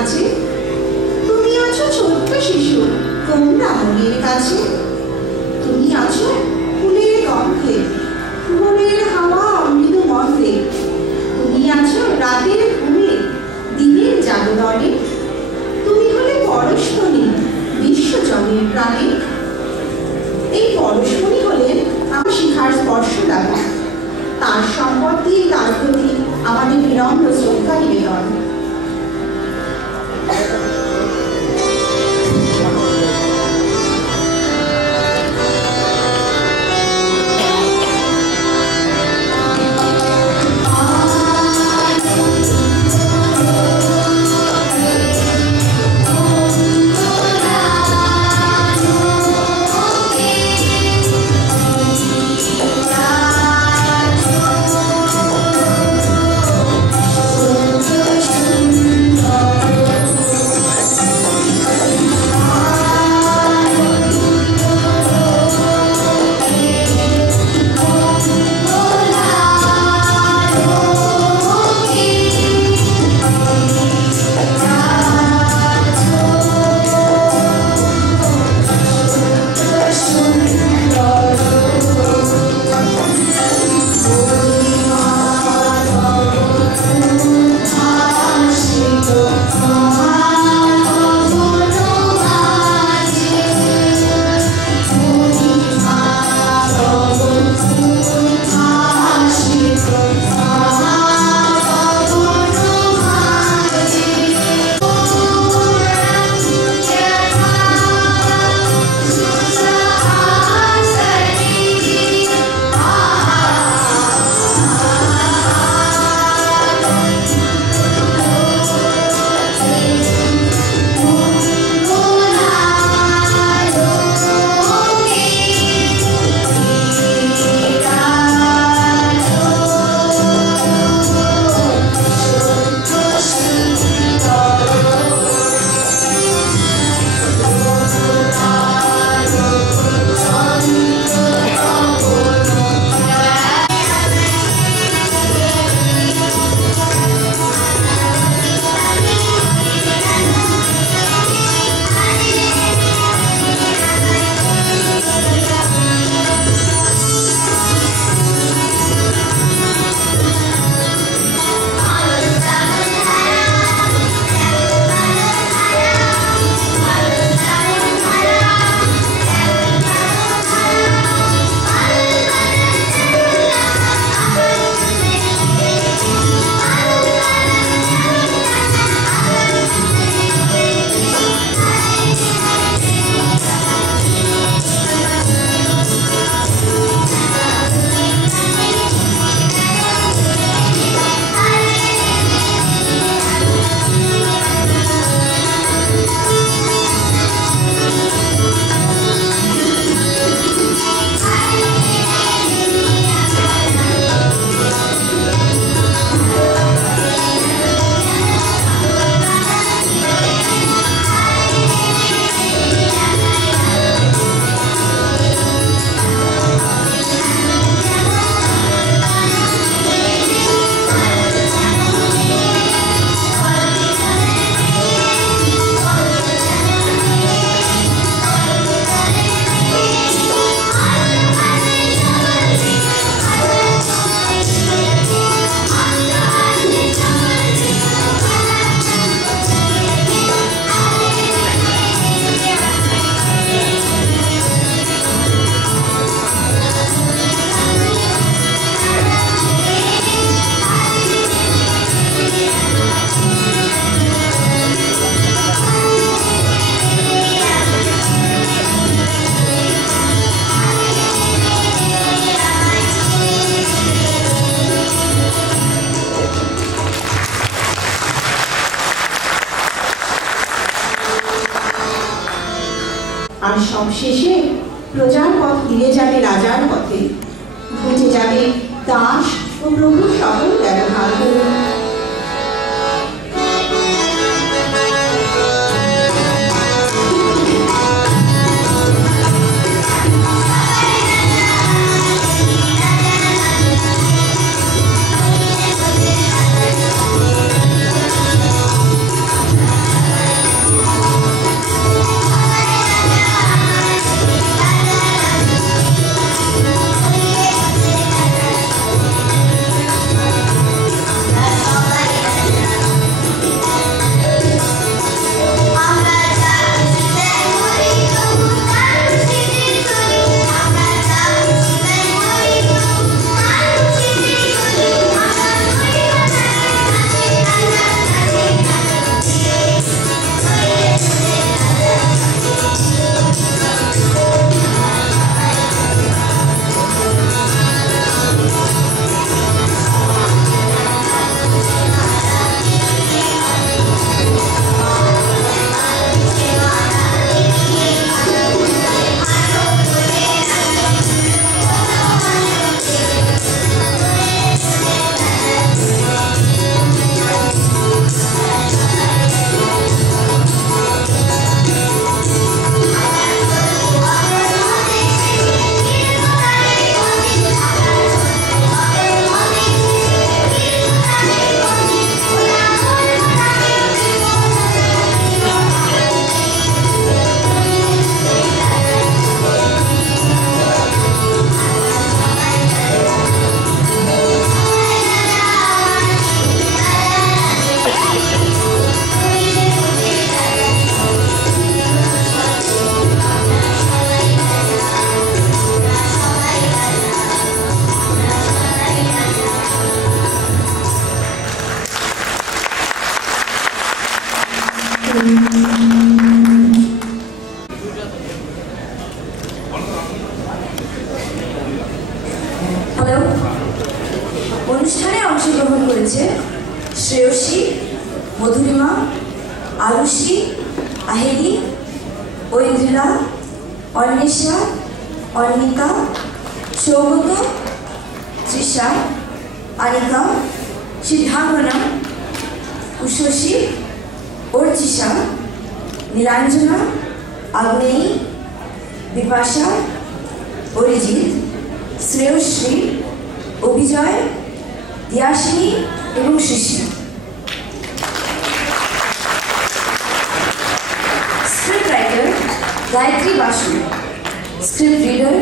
মাঝে তুমি আছো ছোট্ট শিশু কমলামণির কাছে। তুমি আছো ফুলের গন্ধে, বনের হাওয়া অমৃত মন্দে। তুমি আছো রাতের ঘুমে, দিনের জাগরণে। তুমি হলে পরশমণি বিশ্বজগের প্রাণে। এই পরশমণি হলেন আমার শিখার স্পর্শ লাগা। তার সম্পত্তি, তার প্রতি আমাদের বিনম্র শ্রদ্ধা নিবেদন। আর সবশেষে প্রজার পথ ফিরে যাবে রাজার পথে, ঘুচে যাবে দাস ও প্রভু সকল ব্যবহার। হ্যালো, অনুষ্ঠানে অংশগ্রহণ করেছে শ্রেয়সী, মধুরিমা, আরুষি, আহেলি, ঐন্দ্রিলা, অন্বেষা, অর্ণিকা, সৌগত, তৃষা, আনিকা, সিদ্ধাঙ্গনা, উষসী, অর্চিষা, নীলাঞ্জনা, আগ্নেয়ী, বিপাশা, অরিজিৎ, শ্রেয়শ্রী, অভিজয়, দিয়াসিনী এবং Shishi. Script writer Gayatri Basu, script reader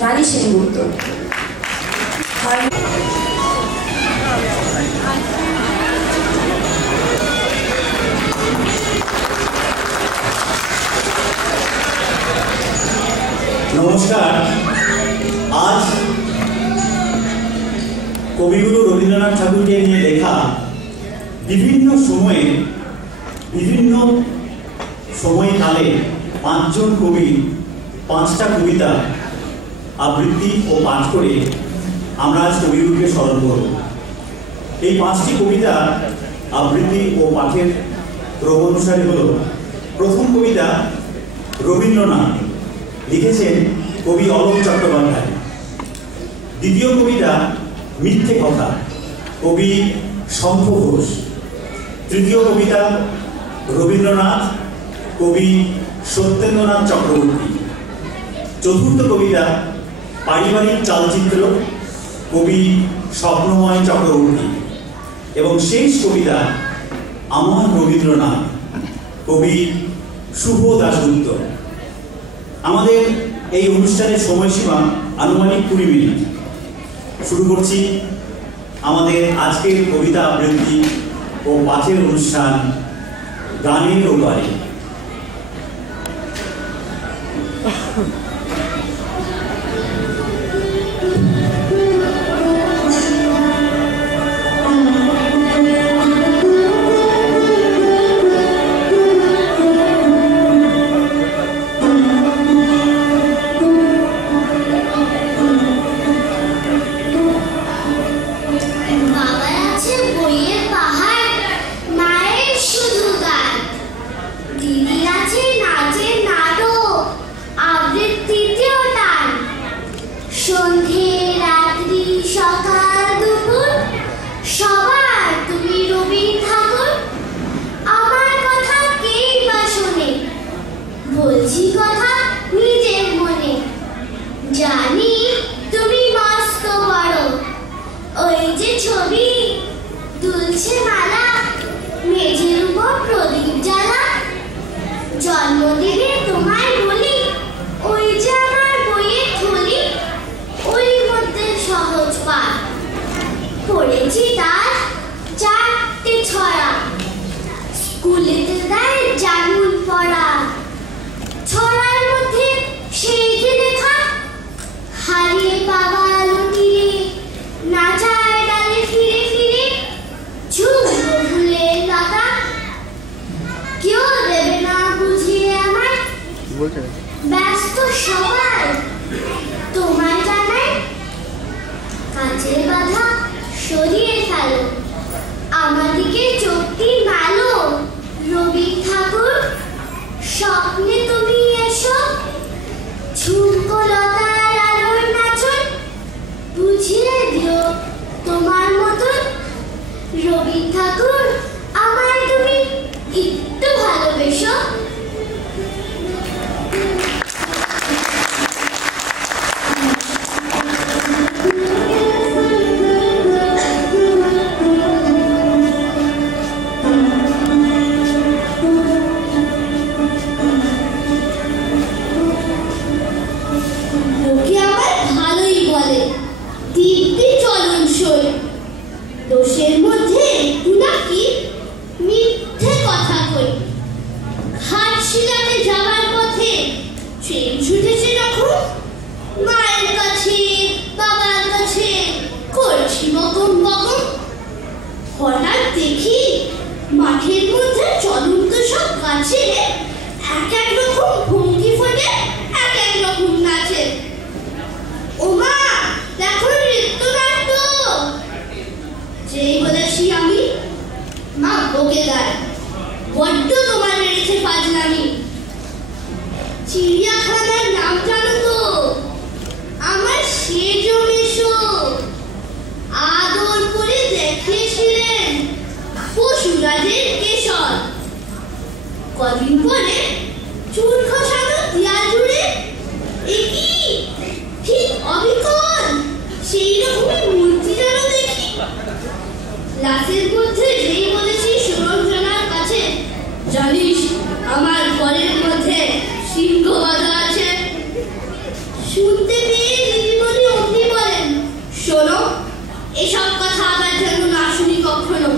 Rani Sengupta. নমস্কার। আজ কবিগুরু রবীন্দ্রনাথ ঠাকুরকে নিয়ে লেখা বিভিন্ন সময়ে বিভিন্ন সময়কালে পাঁচজন কবি পাঁচটা কবিতা আবৃত্তি ও পাঠ করে আমরা আজ কবিগুরুকে স্মরণ করব। এই পাঁচটি কবিতা আবৃত্তি ও পাঠের ক্রম অনুসারে হল: প্রথম কবিতা রবীন্দ্রনাথ, লিখেছেন কবি অলক চট্টোপাধ্যায়। দ্বিতীয় কবিতা মিথ্যে কথা, কবি শঙ্খ ঘোষ। তৃতীয় কবিতা রবীন্দ্রনাথ, কবি সত্যেন্দ্রনাথ চক্রবর্তী। চতুর্থ কবিতা পারিবারিক চালচিত্র, কবি স্বপ্নময় চক্রবর্তী। এবং শেষ কবিতা আমার রবীন্দ্রনাথ, কবি শুভ দাশগুপ্ত। আমাদের এই অনুষ্ঠানের সময়সীমা আনুমানিক 20 মিনিট। শুরু করছি আমাদের আজকের কবিতা আবৃত্তি ও পাঠের অনুষ্ঠান গানের ওপারে। ব্যস্ত সবাই তোমায় জানাই, কাজের বাধা সরিয়ে ফেলো, আমাদিকে চোখটি মেলো। রবি ঠাকুর স্বপ্নে তুমি এসো, ঝুমকো লতার আলোর নাচন বুঝিয়ে দিও তোমার মতন। রবি ঠাকুর আমায় তুমি একটু ভালোবেসো। দোষের মধ্যে একটু নাকি মিথ্যে কথা কই। হাটশিলাতে যাওয়ার পথে ট্রেন ছুটেছে যখন, মায়ের কাছে বাবার কাছে করছি বকম বকম। হঠাৎ দেখি মাঠের মধ্যে চলন্ত সব গাছে এক এক রকম ভঙ্গি ফোটে, এক এক রকম নাচে। ওমা দেখো নৃত্যনাট্য। যেই বলেছি আমি, মা বকে দেয়, বড্ড তোমার বেড়েছে ফাজলামি। চিড়িয়াখানার নাম জানো তো? আমার সেজ মেশো আদর করে দেখিয়েছিলেন পশুরাজের কেশর। কদিন পরে চুল খসানো দেয়াল জুড়ে একই ঠিক অবিকল সেই রকমই মূর্তি যেন দেখি। ক্লাসের মধ্যে যেই বলেছি সুরঞ্জনার কাছে, জানিস আমার ঘরের মধ্যে সিংহ বাঁধা আছে। শুনতে পেয়ে দিদিমণি অমনি বলেন, শোনো এসব কথা আবার যেন না শুনি কখনো।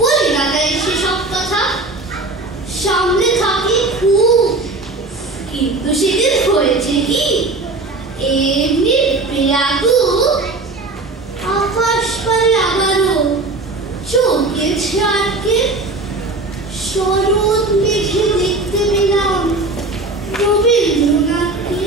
বলি না তাই সেসব কথা, সামনে থাকি খুব, কিন্তু সেদিন হয়েছে কি এমনি বেয়াকুব, আকাশ পারে আবারও চোখেছে আটকে। শরৎ মেঘে দেখতে পেলাম রবীন্দ্রনাথকে।